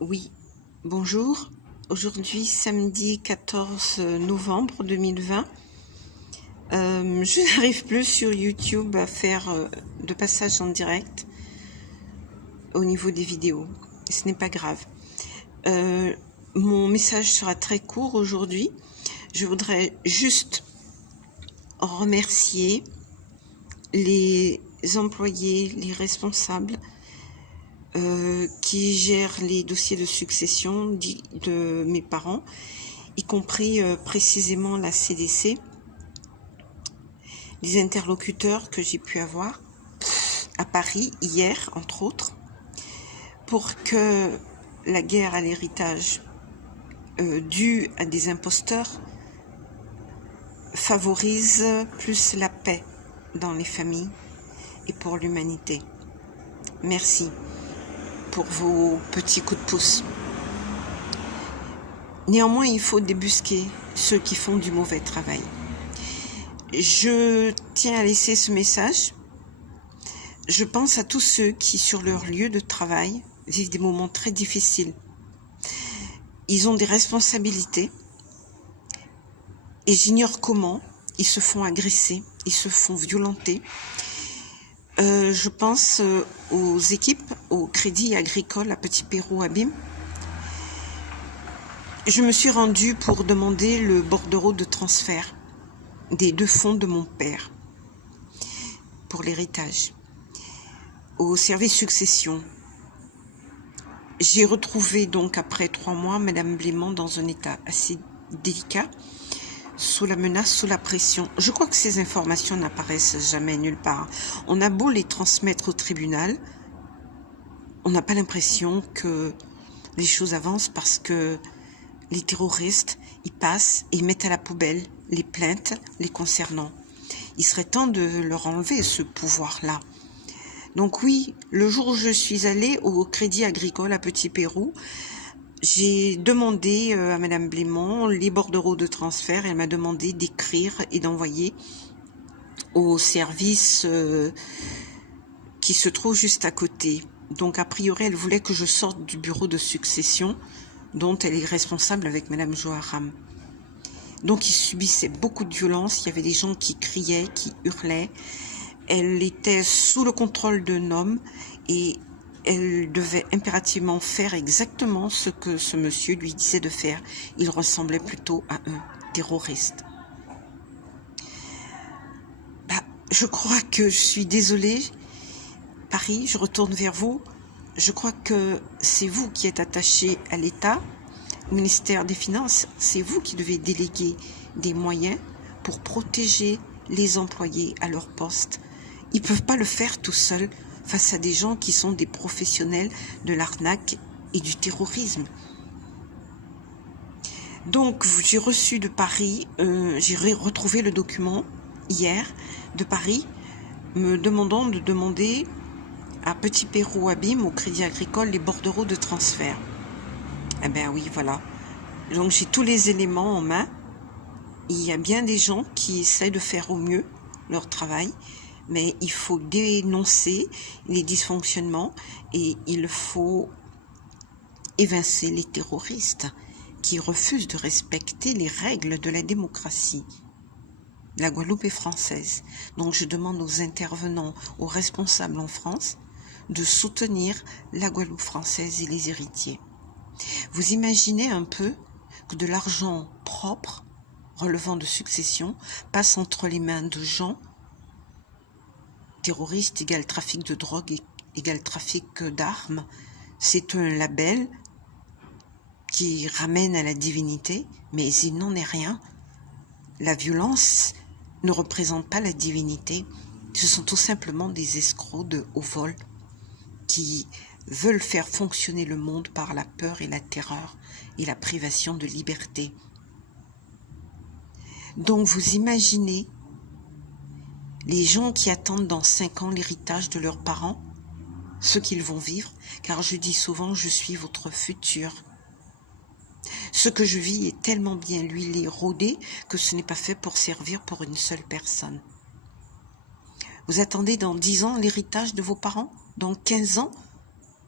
Oui, bonjour. Aujourd'hui, samedi 14 novembre 2020. Je n'arrive plus sur YouTube à faire de passage en direct au niveau des vidéos. Ce n'est pas grave. Mon message sera très court aujourd'hui. Je voudrais juste remercier les employés, les responsables qui gèrent les dossiers de succession de mes parents, y compris précisément la CDC, les interlocuteurs que j'ai pu avoir à Paris hier, entre autres, pour que la guerre à l'héritage due à des imposteurs favorise plus la paix dans les familles et pour l'humanité. Merci pour vos petits coups de pouce. Néanmoins, il faut débusquer ceux qui font du mauvais travail. Je tiens à laisser ce message. Je pense à tous ceux qui, sur leur lieu de travail, vivent des moments très difficiles. Ils ont des responsabilités et j'ignore comment ils se font agresser, ils se font violenter. Je pense aux équipes, au Crédit Agricole à Petit Pérou Abîme. Je me suis rendue pour demander le bordereau de transfert des 2 fonds de mon père pour l'héritage. Au service succession, j'ai retrouvé donc après 3 mois Madame Blément dans un état assez délicat, sous la menace, sous la pression. Je crois que ces informations n'apparaissent jamais nulle part. On a beau les transmettre au tribunal, on n'a pas l'impression que les choses avancent parce que les terroristes, ils passent et ils mettent à la poubelle les plaintes les concernant. Il serait temps de leur enlever ce pouvoir-là. Donc oui, le jour où je suis allée au Crédit Agricole à Petit Pérou, j'ai demandé à Madame Blément les bordereaux de transfert. Elle m'a demandé d'écrire et d'envoyer au service qui se trouve juste à côté. Donc a priori, elle voulait que je sorte du bureau de succession dont elle est responsable avec Madame Joharam. Donc ils subissaient beaucoup de violence. Il y avait des gens qui criaient, qui hurlaient. Elle était sous le contrôle d'un homme et elle devait impérativement faire exactement ce que ce monsieur lui disait de faire. Il ressemblait plutôt à un terroriste. Je crois que je suis désolée. Paris, je retourne vers vous. Je crois que c'est vous qui êtes attaché à l'État, au ministère des Finances. C'est vous qui devez déléguer des moyens pour protéger les employés à leur poste. Ils ne peuvent pas le faire tout seuls face à des gens qui sont des professionnels de l'arnaque et du terrorisme. Donc, j'ai reçu de Paris, j'ai retrouvé le document hier de Paris, me demandant de demander à Petit Pérou Abîme, au Crédit Agricole, les bordereaux de transfert. Eh bien oui, voilà. Donc, j'ai tous les éléments en main. Il y a bien des gens qui essaient de faire au mieux leur travail, mais il faut dénoncer les dysfonctionnements et il faut évincer les terroristes qui refusent de respecter les règles de la démocratie. La Guadeloupe est française, donc je demande aux intervenants, aux responsables en France, de soutenir la Guadeloupe française et les héritiers. Vous imaginez un peu que de l'argent propre, relevant de succession, passe entre les mains de gens. Terroriste égale trafic de drogue égale trafic d'armes. C'est un label qui ramène à la divinité, mais il n'en est rien. La violence ne représente pas la divinité. Ce sont tout simplement des escrocs de haut vol qui veulent faire fonctionner le monde par la peur et la terreur et la privation de liberté. Donc vous imaginez les gens qui attendent dans 5 ans l'héritage de leurs parents, ce qu'ils vont vivre, car je dis souvent, je suis votre futur. Ce que je vis est tellement bien huilé, rodé, que ce n'est pas fait pour servir pour une seule personne. Vous attendez dans 10 ans l'héritage de vos parents? Dans 15 ans?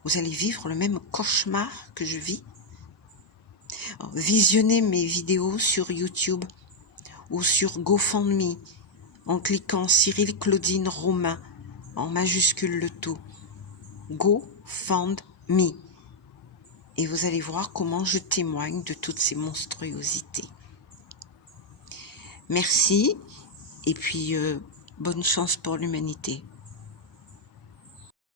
Vous allez vivre le même cauchemar que je vis. Visionnez mes vidéos sur YouTube ou sur GoFundMe en cliquant Cyril Claudine Romain en majuscule le tout. GoFundMe. Et vous allez voir comment je témoigne de toutes ces monstruosités. Merci et puis bonne chance pour l'humanité.